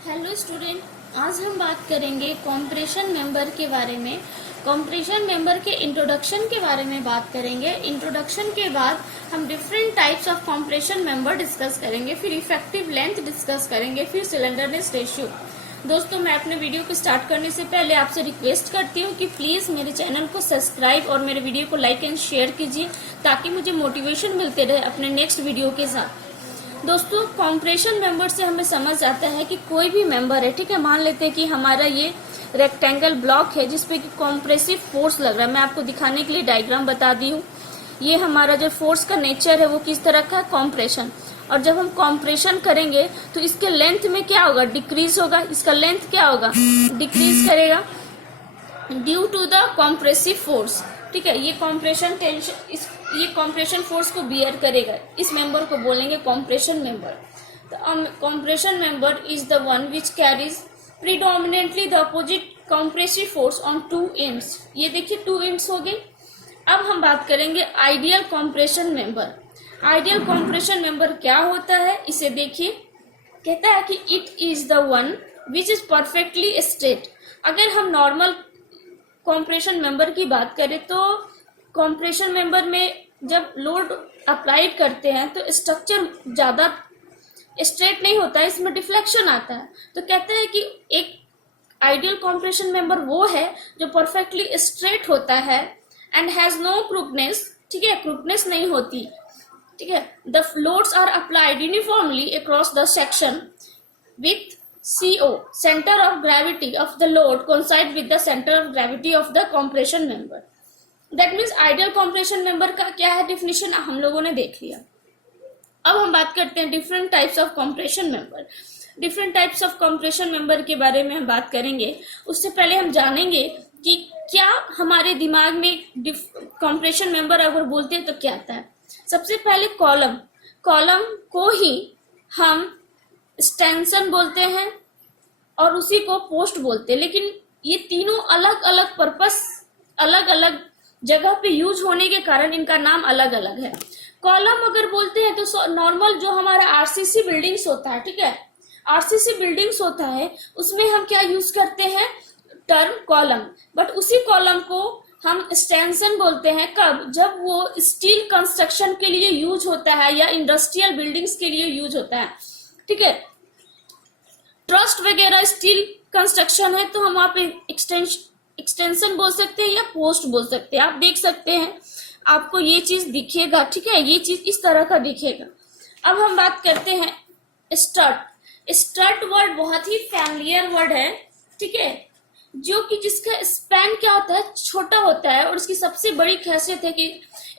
Hello student, आज हम बात करेंगे कॉम्प्रेशन मेंबर के बारे में। कॉम्प्रेशन मेंबर के इंट्रोडक्शन के बारे में बात करेंगे। इंट्रोडक्शन के बाद हम different types of compression member discuss करेंगे, फिर इफेक्टिव लेंथ डिस्कस करेंगे, फिर सिलेंडरनेस रेशियो। दोस्तों, मैं अपने वीडियो को स्टार्ट करने से पहले आपसे रिक्वेस्ट करती हूँ कि प्लीज़ मेरे चैनल को सब्सक्राइब और मेरे वीडियो को लाइक एंड शेयर कीजिए ताकि मुझे मोटिवेशन मिलते रहे अपने नेक्स्ट वीडियो के साथ। दोस्तों, कॉम्प्रेशन मेंबर से हमें समझ आता है कि कोई भी मेंबर है, ठीक है, मान लेते हैं कि हमारा ये रेक्टेंगल ब्लॉक है जिसपे कि कॉम्प्रेसिव फोर्स लग रहा है। मैं आपको दिखाने के लिए डायग्राम बता दी हूँ। ये हमारा जो फोर्स का नेचर है वो किस तरह का है, कॉम्प्रेशन। और जब हम कॉम्प्रेशन करेंगे तो इसके लेंथ में क्या होगा, डिक्रीज होगा। इसका लेंथ क्या होगा, डिक्रीज करेगा due to the compressive force. ठीक है, ये कॉम्प्रेशन टेंशन ये कॉम्प्रेशन फोर्स को बियर करेगा। इस मेंबर को बोलेंगे कॉम्प्रेशन मेंबर। तो compression member is the one which carries predominantly the opposite compressive force on two ends. ये देखिए, टू एंड्स हो गई। अब हम बात करेंगे ideal compression member. Ideal compression member क्या होता है, इसे देखिए। कहता है कि it is the one which is perfectly straight. अगर हम नॉर्मल कॉम्प्रेशन मेंबर की बात करें तो कॉम्प्रेशन मेंबर में जब लोड अप्लाइड करते हैं तो स्ट्रक्चर ज्यादा स्ट्रेट नहीं होता है, इसमें डिफ्लेक्शन आता है। तो कहते हैं कि एक आइडियल कॉम्प्रेशन मेंबर वो है जो परफेक्टली स्ट्रेट होता है एंड हैज नो क्रूकनेस। ठीक है, क्रूकनेस नहीं होती। ठीक है, the loads are applied uniformly across the section with CO, center of gravity of the load coincide with the center of gravity of the compression member. That means ideal compression member का क्या है definition, हम लोगों ने देख लिया। अब हम बात करते हैं different types of compression member। different types of compression member के बारे में हम बात करेंगे। उससे पहले हम जानेंगे कि क्या हमारे दिमाग में compression member अगर बोलते हैं तो क्या आता है। सबसे पहले कॉलम को ही हम स्टेंशन बोलते हैं और उसी को पोस्ट बोलते हैं, लेकिन ये तीनों अलग अलग पर्पस, अलग अलग जगह पे यूज होने के कारण इनका नाम अलग अलग है। कॉलम अगर बोलते हैं तो नॉर्मल जो हमारा आरसीसी बिल्डिंग्स होता है, ठीक है, आरसीसी बिल्डिंग्स होता है, उसमें हम क्या यूज करते हैं, टर्म कॉलम। बट उसी कॉलम को हम स्टेंशन बोलते हैं कब, जब वो स्टील कंस्ट्रक्शन के लिए यूज होता है या इंडस्ट्रियल बिल्डिंग्स के लिए यूज होता है। ठीक है, ट्रस्ट वगैरह स्टील कंस्ट्रक्शन है तो हम वहां पे एक्सटेंशन बोल सकते हैं या पोस्ट बोल सकते हैं। आप देख सकते हैं, आपको ये चीज दिखेगा। ठीक है, ये चीज इस तरह का दिखेगा। अब हम बात करते हैं स्ट्रट। स्ट्रट वर्ड बहुत ही फैमिलियर वर्ड है, ठीक है, जो कि जिसका स्पैन क्या होता है, छोटा होता है। और इसकी सबसे बड़ी खासियत है कि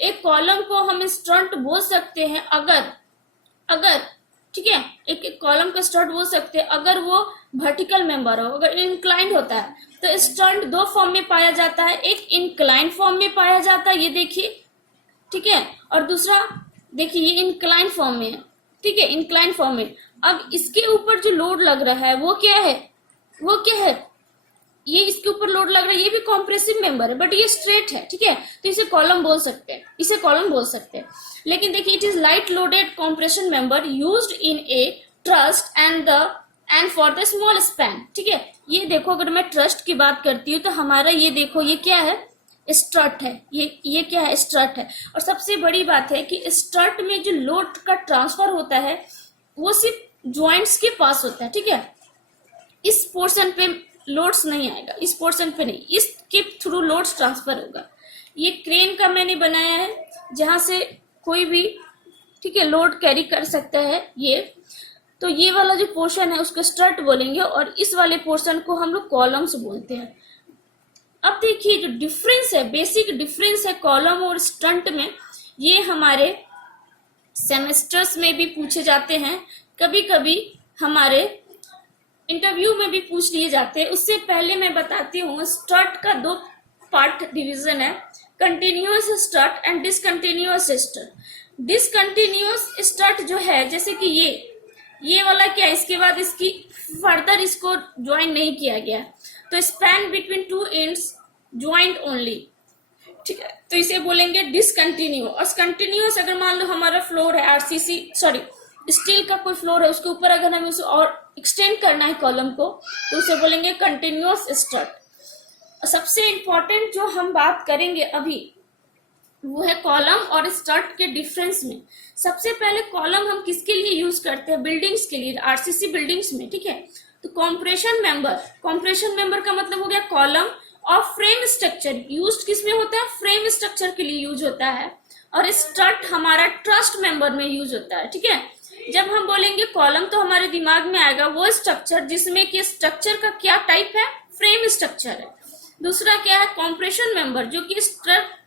एक कॉलम को हम स्ट्रट बोल सकते हैं अगर ठीक है, एक कॉलम का स्ट्रट बोल सकते हैं अगर वो वर्टिकल मेंबर हो। अगर इंक्लाइंड होता है तो स्ट्रट दो फॉर्म में पाया जाता है, एक इंक्लाइंड फॉर्म में पाया जाता है, ये देखिए, ठीक है, और दूसरा देखिए ये इंक्लाइंड फॉर्म में है। ठीक है, इंक्लाइंड फॉर्म में। अब इसके ऊपर जो लोड लग रहा है वो क्या है, ये इसके ऊपर लोड लग रहा है, ये भी कॉम्प्रेसिव मेंबर है बट ये स्ट्रेट है। ठीक है, तो इसे कॉलम बोल सकते हैं, लेकिन देखिए it is light loaded compression member used in a trust and for the small span. ठीक है, ये देखो, अगर मैं ट्रस्ट की बात करती हूँ तो हमारा ये देखो, ये क्या है, स्ट्रट है। ये क्या है, स्ट्रट है। और सबसे बड़ी बात है कि स्ट्रट में जो लोड का ट्रांसफर होता है वो सिर्फ ज्वाइंट्स के पास होता है। ठीक है, इस पोर्शन पे लोड्स नहीं आएगा, इस पोर्शन पे नहीं, इसके थ्रू लोड्स ट्रांसफर होगा। ये क्रेन का मैंने बनाया है जहां से कोई भी, ठीक है, लोड कैरी कर सकता है। तो ये वाला जो पोर्शन है उसको स्ट्रट बोलेंगे और इस वाले पोर्शन को हम लोग कॉलम्स बोलते हैं। अब देखिए जो डिफरेंस है, बेसिक डिफरेंस है कॉलम और स्ट्रट में, ये हमारे सेमेस्टर्स में भी पूछे जाते हैं, कभी कभी हमारे इंटरव्यू में भी पूछ लिए जाते हैं। उससे पहले मैं बताती हूँ, स्ट्रट का दो पार्ट डिवीजन है, continuous strut and discontinuous strut. Discontinuous strut जो है, जैसे कि ये वाला क्या है, इसके बाद इसकी फर्दर इसको ज्वाइन नहीं किया गया, तो span between two ends joint only. ठीक है, तो इसे बोलेंगे डिसकंटिन्यू। और कंटिन्यूअस अगर मान लो हमारा फ्लोर है आरसीसी, सॉरी स्टील का कोई फ्लोर है, उसके ऊपर अगर हमें उसे और एक्सटेंड करना है कॉलम को, तो उसे बोलेंगे कंटिन्यूअस स्ट्रट। सबसे इंपॉर्टेंट जो हम बात करेंगे अभी वो है कॉलम और स्ट्रट के डिफरेंस में। सबसे पहले कॉलम हम किसके लिए यूज करते हैं? बिल्डिंग्स के लिए, आरसीसी बिल्डिंग्स में, ठीक है। तो कॉम्प्रेशन मेंबर का मतलब हो गया कॉलम और फ्रेम स्ट्रक्चर। यूज किस में होता है? फ्रेम स्ट्रक्चर के लिए यूज होता है। और स्ट्रट हमारा ट्रस्ट मेंबर में यूज होता है, ठीक है। जब हम बोलेंगे कॉलम तो हमारे दिमाग में आएगा वो स्ट्रक्चर जिसमें कि स्ट्रक्चर का क्या टाइप है? फ्रेम स्ट्रक्चर है। दूसरा क्या है? कॉम्प्रेशन मेंबर, जो कि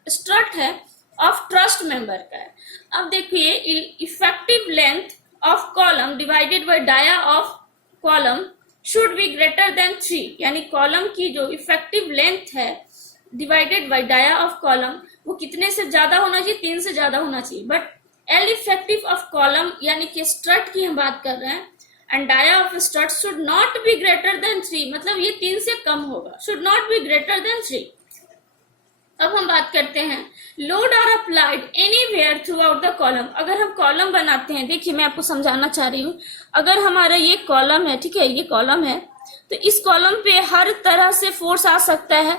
स्ट्रट है ऑफ ट्रस्ट मेंबर का है। अब देखिए, effective length of column divided by dia of column should be greater than 3, यानी कॉलम की जो इफेक्टिव लेंथ है divided by dia of column वो कितने से ज्यादा होना चाहिए? 3 से ज्यादा होना चाहिए। But L effective of column यानी कि स्ट्रट की हम बात कर रहे हैं, and dia of strut should not be greater than 3, मतलब ये 3 से कम होगा, should not be greater than 3। अब हम बात करते हैं load are applied anywhere throughout the column. अगर हम कॉलम बनाते हैं, देखिए मैं आपको समझाना चाह रही हूँ, अगर हमारा ये कॉलम है, ठीक है, ये कॉलम है, तो इस कॉलम पे हर तरह से फोर्स आ सकता है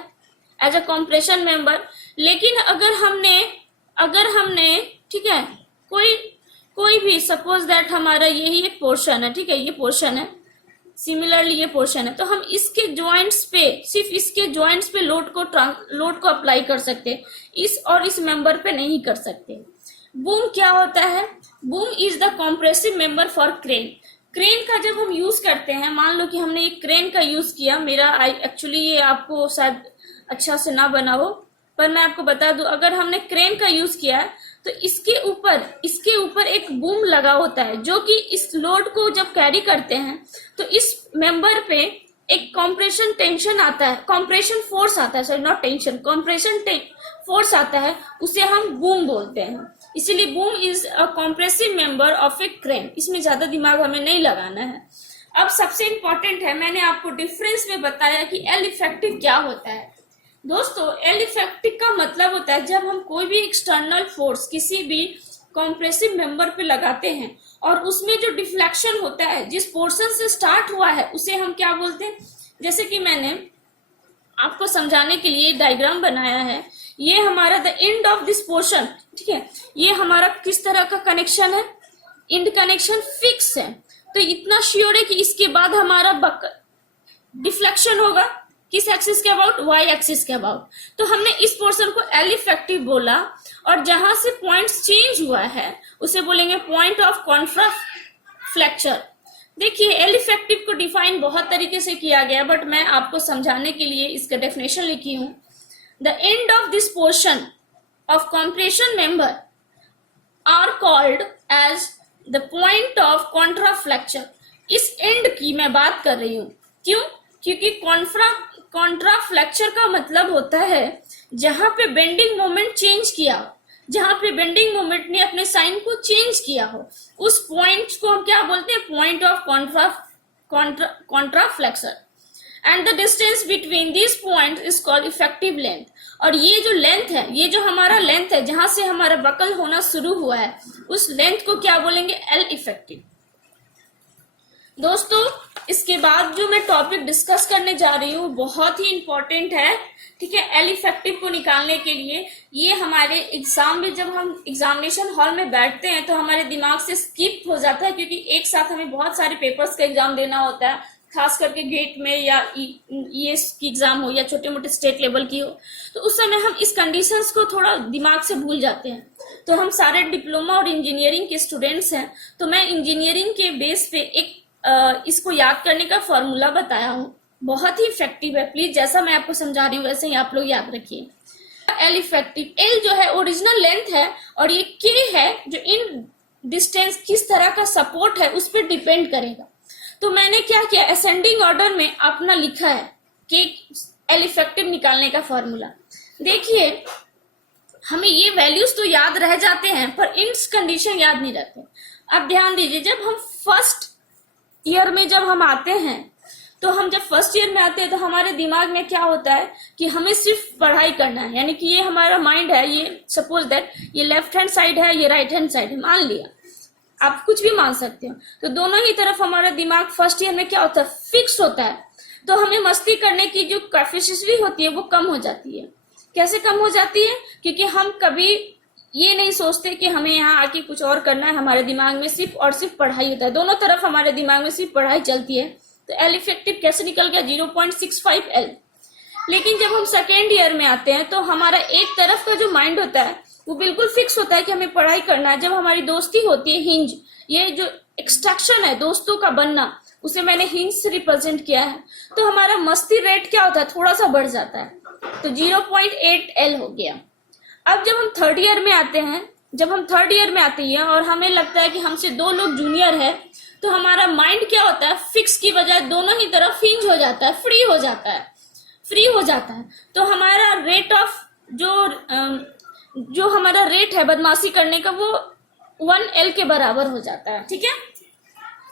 एज अ कॉम्प्रेशन मेंबर। लेकिन अगर हमने ठीक है, कोई भी सपोज दैट हमारा यही एक पोर्शन है, ठीक है, ये पोर्शन है, सिमिलरली ये पोर्शन है, तो हम इसके जॉइंट्स पे, सिर्फ इसके जॉइंट्स पे लोड को अप्लाई कर सकते हैं, इस मेंबर पे नहीं कर सकते। बूम क्या होता है? Boom is the compressive member for crane. Crane का जब हम यूज करते हैं, मान लो कि हमने एक क्रेन का यूज किया, एक्चुअली ये आपको शायद अच्छा से ना बना हो, पर मैं आपको बता दूं, अगर हमने क्रेन का यूज किया है तो इसके ऊपर एक बूम लगा होता है, जो कि इस लोड को जब कैरी करते हैं तो इस मेंबर पे एक कॉम्प्रेशन टेंशन आता है, कॉम्प्रेशन फोर्स आता है, sorry not tension, compression force आता है, उसे हम बूम बोलते हैं। इसीलिए boom is a compressive member of A crane. इसमें ज्यादा दिमाग हमें नहीं लगाना है। अब सबसे इंपॉर्टेंट है, मैंने आपको डिफरेंस में बताया कि एल इफेक्टिव क्या होता है। दोस्तों, एल इफेक्टिव का मतलब होता है जब हम कोई भी एक्सटर्नल फोर्स किसी भी कॉम्प्रेसिव मेंबर पे लगाते हैं और उसमें जो डिफ्लेक्शन होता है, जिस पोर्शन से स्टार्ट हुआ है, उसे हम क्या बोलते हैं? जैसे कि मैंने आपको समझाने के लिए डायग्राम बनाया है, ये हमारा the end of this portion, ठीक है, ये हमारा किस तरह का कनेक्शन है? एंड कनेक्शन फिक्स है, तो इतना श्योर है कि इसके बाद हमारा डिफ्लेक्शन होगा किस एक्सिस के अबाउट? वाई एक्सिस के अबाउट। तो हमने इस पोर्शन को एल इफेक्टिव बोला, और जहां से पॉइंट्स चेंज हुआ है उसे बोलेंगे पॉइंट ऑफ कॉन्ट्रा फ्लेक्चर। देखिए, एल इफेक्टिव को डिफाइन बहुत तरीके से किया गया, बट मैं आपको समझाने के लिए इसका डेफिनेशन लिखी हूं। The end of this portion of compression member are called as the point of contra flexure. इस एंड की मैं बात कर रही हूं, क्यों? क्योंकि कॉन्ट्रा फ्लेक्चर का मतलब होता है जहां पे बेंडिंग मोमेंट चेंज किया हो, जहां पे बेंडिंग मोमेंट ने अपने साइन को चेंज किया हो, उस पॉइंट को हम क्या बोलते हैं? Point of contra flexure. And the distance between this point is called effective length. और ये जो लेंथ है, ये जो हमारा लेंथ है, जहां से हमारा बकल होना शुरू हुआ है, उस लेंथ को क्या बोलेंगे? L effective. दोस्तों, इसके बाद जो मैं टॉपिक डिस्कस करने जा रही हूँ बहुत ही इंपॉर्टेंट है, ठीक है। एल इफेक्टिव को निकालने के लिए ये हमारे एग्जाम में, जब हम एग्जामिनेशन हॉल में बैठते हैं तो हमारे दिमाग से स्किप हो जाता है, क्योंकि एक साथ हमें बहुत सारे पेपर्स का एग्जाम देना होता है, खास करके गेट में या ईएस की एग्जाम हो या छोटे मोटे स्टेट लेवल की हो, तो उस समय हम इस कंडीशंस को थोड़ा दिमाग से भूल जाते हैं। तो हम सारे डिप्लोमा और इंजीनियरिंग के स्टूडेंट्स हैं, तो मैं इंजीनियरिंग के बेस पे एक इसको याद करने का फॉर्मूला बताया हूँ, बहुत ही इफेक्टिव है। प्लीज जैसा मैं आपको समझा रही हूँ वैसे ही आप लोग याद रखिए। एल इफेक्टिव, एल जो है ओरिजिनल लेंथ है, और ये के है जो इन डिस्टेंस किस तरह का सपोर्ट है उस पर डिपेंड करेगा। तो मैंने क्या किया, असेंडिंग ऑर्डर में अपना लिखा है कि एल इफेक्टिव निकालने का फॉर्मूला। देखिए, हमें ये वैल्यूज तो याद रह जाते हैं पर इन कंडीशन याद नहीं रहते। अब ध्यान दीजिए, जब हम फर्स्ट ईयर में जब हम आते हैं, तो हम जब फर्स्ट ईयर में आते हैं तो हमारे दिमाग में क्या होता है कि हमें सिर्फ पढ़ाई करना है, यानी कि ये हमारा माइंड है, ये सपोज दैट ये लेफ्ट हैंड साइड है, ये राइट हैंड साइड है, मान लिया। आप कुछ भी मान सकते हो। तो दोनों ही तरफ हमारा दिमाग फर्स्ट ईयर में क्या होता है, फिक्स होता है। तो हमें मस्ती करने की जो कैपेसिटी होती है वो कम हो जाती है। कैसे कम हो जाती है? क्योंकि हम कभी ये नहीं सोचते कि हमें यहाँ आके कुछ और करना है, हमारे दिमाग में सिर्फ और सिर्फ पढ़ाई होता है, दोनों तरफ हमारे दिमाग में सिर्फ पढ़ाई चलती है। तो एल इफेक्टिव कैसे निकल गया, 0.65 एल। लेकिन जब हम सेकेंड ईयर में आते हैं तो हमारा एक तरफ का जो माइंड होता है वो बिल्कुल फिक्स होता है कि हमें पढ़ाई करना है। जब हमारी दोस्ती होती है, हिंज, ये जो एक्सट्रैक्शन है दोस्तों का बनना, उसे मैंने हिंज से रिप्रेजेंट किया है, तो हमारा मस्ती रेट क्या होता है, थोड़ा सा बढ़ जाता है। तो 0.8 एल हो गया। अब जब हम थर्ड ईयर में आते हैं, और हमें लगता है कि हमसे 2 लोग जूनियर है, तो हमारा माइंड क्या होता है, फिक्स की बजाय दोनों ही तरफ हिंज हो जाता है, फ्री हो जाता है। तो हमारा रेट ऑफ जो हमारा रेट है बदमाशी करने का वो 1 एल के बराबर हो जाता है, ठीक है।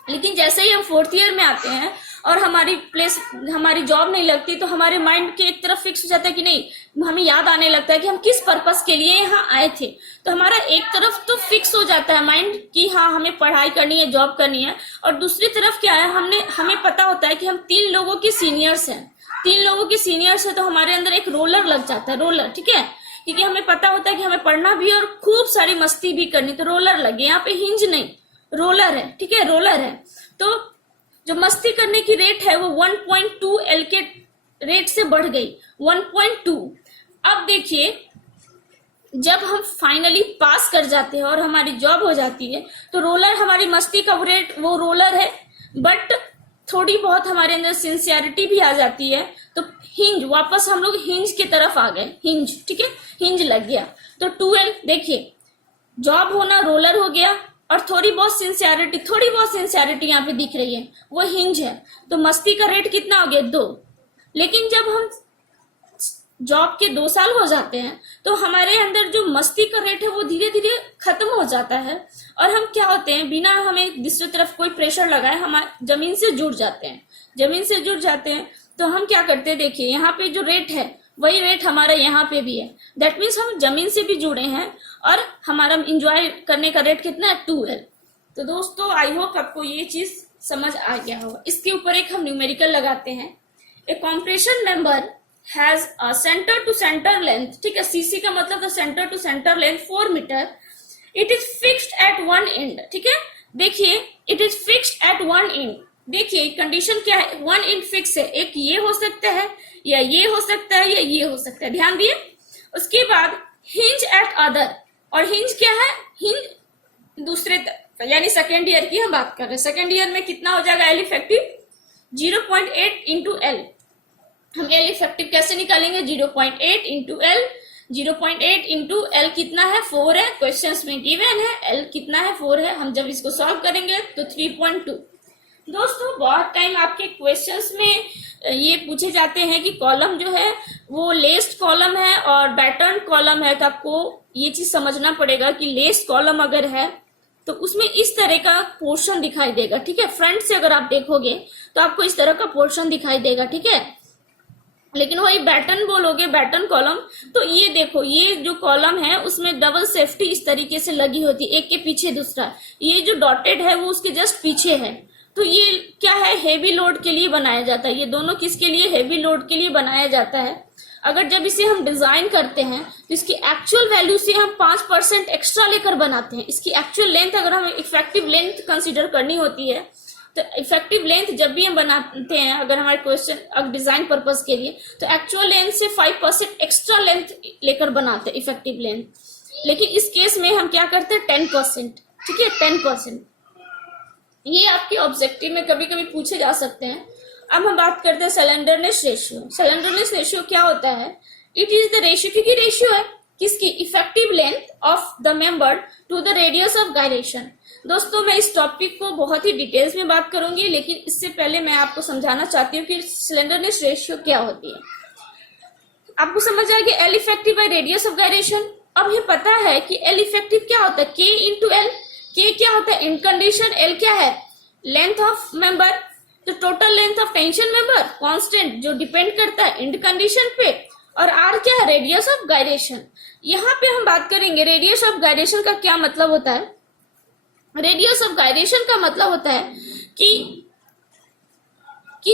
लेकिन जैसे ही हम फोर्थ ईयर में आते हैं और हमारी जॉब नहीं लगती, तो हमारे माइंड के एक तरफ फिक्स हो जाता है कि नहीं, हमें याद आने लगता है कि हम किस पर्पस के लिए यहाँ आए थे। तो हमारा एक तरफ तो फिक्स हो जाता है माइंड कि हाँ हमें पढ़ाई करनी है, जॉब करनी है, और दूसरी तरफ क्या है, हमें पता होता है कि हम 3 लोगों के सीनियर्स हैं, तो हमारे अंदर एक रोलर लग जाता है, रोलर, ठीक है। क्योंकि हमें पता होता है कि हमें पढ़ना भी और खूब सारी मस्ती भी करनी, तो रोलर लगे, यहाँ पे हिंज नहीं, रोलर है, ठीक है, रोलर है। तो जो मस्ती करने की रेट है वो 1.2 एल के रेट से बढ़ गई, 1.2। अब देखिए, जब हम फाइनली पास कर जाते हैं और हमारी जॉब हो जाती है, तो रोलर हमारी मस्ती का रेट वो रोलर है, बट थोड़ी बहुत हमारे अंदर सिंसियरिटी भी आ जाती है। तो हिंज, वापस हम लोग हिंज की तरफ आ गए, हिंज, ठीक है, हिंज लग गया। तो 2L, देखिए जॉब होना रोलर हो गया, और थोड़ी बहुत सिंसियरिटी यहाँ पे दिख रही है, वो हिंज है। तो मस्ती का रेट कितना हो गया, 2। लेकिन जब हम जॉब के 2 साल हो जाते हैं तो हमारे अंदर जो मस्ती का रेट है वो धीरे धीरे खत्म हो जाता है, और हम क्या होते हैं, बिना हमें दूसरी तरफ कोई प्रेशर लगाए हम जमीन से जुड़ जाते हैं। तो हम क्या करते हैं, देखिए यहाँ पे जो रेट है वही रेट हमारा यहाँ पे भी है। दैट मीन्स हम जमीन से भी जुड़े हैं, और हमारा इंजॉय करने का रेट कितना है, 2L। तो दोस्तों आई होप आपको ये चीज समझ आ गया होगा। इसके ऊपर एक हम न्यूमेरिकल लगाते हैं। A compression member has a centre to centre length, ठीक है, सीसी का मतलब सेंटर टू सेंटर लेंथ 4 मीटर। It is fixed at 1 end, ठीक है, देखिए it is fixed at 1 end. देखिए कंडीशन क्या है, 1 एंड फिक्स है, एक ये हो सकता है, या ये हो सकता है, या ये हो सकता है, ध्यान दिए। उसके बाद हिंज एट अदर, और हिंज क्या है, हिंज दूसरे तरफ, यानी सेकेंड ईयर की हम बात कर रहे हैं। सेकेंड ईयर में कितना हो जाएगा एल इफेक्टिव, 0.8 इंटू एल। हम एल इफेक्टिव कैसे निकालेंगे, 0.8 इंटू एल। 0.8 इंटू एल कितना है, 4 है, क्वेश्चंस में गिवन है, एल कितना है, 4 है। हम जब इसको सॉल्व करेंगे तो 3.2। दोस्तों बहुत टाइम आपके क्वेश्चंस में ये पूछे जाते हैं कि कॉलम जो है वो लेस्ड कॉलम है और बैटर्न कॉलम है, तो आपको ये चीज समझना पड़ेगा कि लेस्ड कॉलम अगर है तो उसमें इस तरह का पोर्शन दिखाई देगा, ठीक है। फ्रंट से अगर आप देखोगे तो आपको इस तरह का पोर्शन दिखाई देगा, ठीक है। लेकिन वही बैटर्न बोलोगे, बैटर्न कॉलम, तो ये देखो, ये जो कॉलम है उसमें डबल सेफ्टी इस तरीके से लगी होती है, एक के पीछे दूसरा। ये जो डॉटेड है वो उसके जस्ट पीछे है। तो ये क्या है, हेवी लोड के लिए बनाया जाता है। ये दोनों किसके लिए, हेवी लोड के लिए बनाया जाता है। अगर जब इसे हम डिजाइन करते हैं तो इसकी एक्चुअल वैल्यू से हम 5% एक्स्ट्रा लेकर बनाते हैं। इसकी एक्चुअल लेंथ, अगर हमें इफेक्टिव लेंथ कंसीडर करनी होती है, तो इफेक्टिव लेंथ जब भी हम बनाते हैं, अगर हमारे क्वेश्चन अगर डिजाइन पर्पस के लिए, तो एक्चुअल लेंथ से 5% एक्स्ट्रा लेंथ लेकर बनाते हैं इफेक्टिव लेंथ। लेकिन इस केस में हम क्या करते हैं, 10%, ठीक है, 10%। ये आपके ऑब्जेक्टिव में कभी कभी पूछे जा सकते हैं। अब हम बात करते हैं स्लेंडरनेस रेशियो। स्लेंडरनेस रेशियो क्या होता है, इट इज द रेशियो, क्योंकि रेशियो है किसकी, effective length of the member to the radius of gyration. दोस्तों मैं इस टॉपिक को बहुत ही डिटेल्स में बात करूंगी, लेकिन इससे पहले मैं आपको समझाना चाहती हूँ कि स्लेंडरनेस रेशियो क्या होती है। आपको समझ आया कि L effective by radius of gyration. अब ये पता है कि एल इफेक्टिव क्या होता है, के इंटू एल। के क्या होता है, इन कंडीशन, एल क्या है, लेंथ ऑफ मेंबर, तो total length of tension member constant जो डिपेंड करता है इंड कंडीशन पे, और आर क्या है, रेडियस ऑफ गायरेशन। यहाँ पे हम बात करेंगे रेडियस ऑफ गायरेशन का क्या मतलब होता है। रेडियस ऑफ गायरेशन का मतलब होता है कि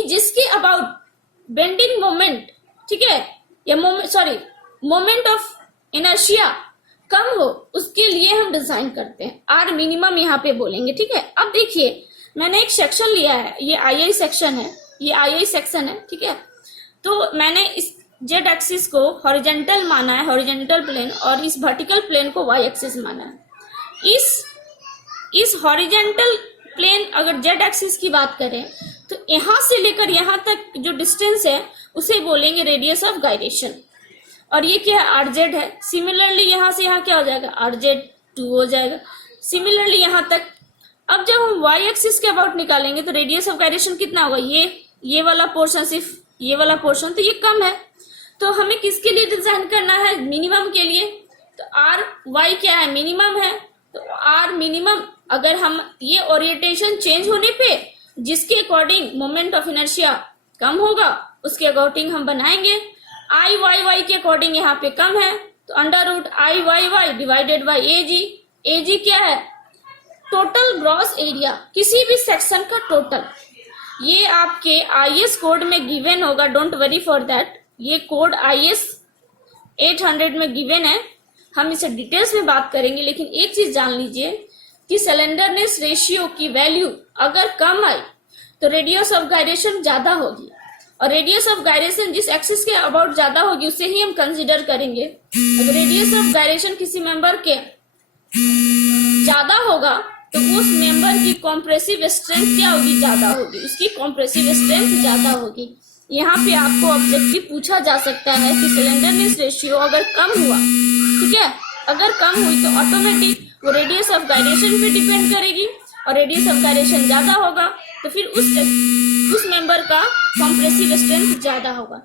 जिसके अबाउट बेंडिंग मोमेंट, ठीक है, या मोमेंट ऑफ इनर्शिया कम हो, उसके लिए हम डिजाइन करते हैं। आर मिनिमम यहाँ पे बोलेंगे, ठीक है। अब देखिए मैंने एक सेक्शन लिया है, ये आई सेक्शन है, ये आई सेक्शन है, ठीक है। तो मैंने इस जेड एक्सिस को हॉरिजेंटल माना है, हॉरिजेंटल प्लेन, और इस वर्टिकल प्लेन को वाई एक्सिस माना है। इस हॉरिजेंटल प्लेन अगर जेड एक्सिस की बात करें तो यहां से लेकर यहां तक जो डिस्टेंस है उसे बोलेंगे रेडियस ऑफ गायरेशन, और ये क्या है, आरजेड है। सिमिलरली यहां से यहां क्या हो जाएगा, आरजेड 2 हो जाएगा। सिमिलरली यहां तक। अब जब हम वाई एक्सिस के अबाउट निकालेंगे तो रेडियस ऑफ गायरेशन कितना होगा, ये वाला पोर्शन, सिर्फ ये वाला पोर्शन, तो ये कम है। तो हमें किसके लिए डिजाइन करना है, मिनिमम के लिए। तो आर वाई क्या है, मिनिमम है, तो आर मिनिमम अगर हम ये ओरिएंटेशन चेंज होने पे जिसके अकॉर्डिंग मोमेंट ऑफ इनर्शिया कम होगा उसके अकॉर्डिंग हम बनाएंगे। आई वाई वाई के अकॉर्डिंग यहाँ पे कम है, तो under root I Y Y divided by A G. A G क्या है, टोटल ग्रॉस एरिया, किसी भी सेक्शन का टोटल। ये आपके आईएस कोड में गिवन होगा, डोंट वरी फॉर दैट। ये कोड आईएस 800 में गिवन है, हम इसे डिटेल्स में बात करेंगे। लेकिन एक चीज जान लीजिए कि सिलेंडरनेस रेशियो की वैल्यू अगर कम आई तो रेडियस ऑफ गायरेशन ज्यादा होगी, और रेडियस ऑफ गायरेशन जिस एक्सिस के अबाउट ज्यादा होगी उसे ही हम कंसीडर करेंगे। अगर रेडियस ऑफ गायरेशन किसी मेंबर के ज्यादा होगा तो उस मेंबर की कॉम्प्रेसिव स्ट्रेंथ क्या होगी, ज्यादा होगी, उसकी कॉम्प्रेसिव स्ट्रेंथ ज्यादा होगी। यहाँ पे आपको ऑब्जेक्टिव पूछा जा सकता है कि सिलेंडरनेस रेशियो अगर कम हुआ, ठीक है, अगर कम हुई तो ऑटोमेटिक वो रेडियस ऑफ गायरेशन पे डिपेंड करेगी, और रेडियस ऑफ गायरेशन ज्यादा होगा तो फिर उस मेंबर का कॉम्प्रेसिव स्ट्रेंथ ज्यादा होगा।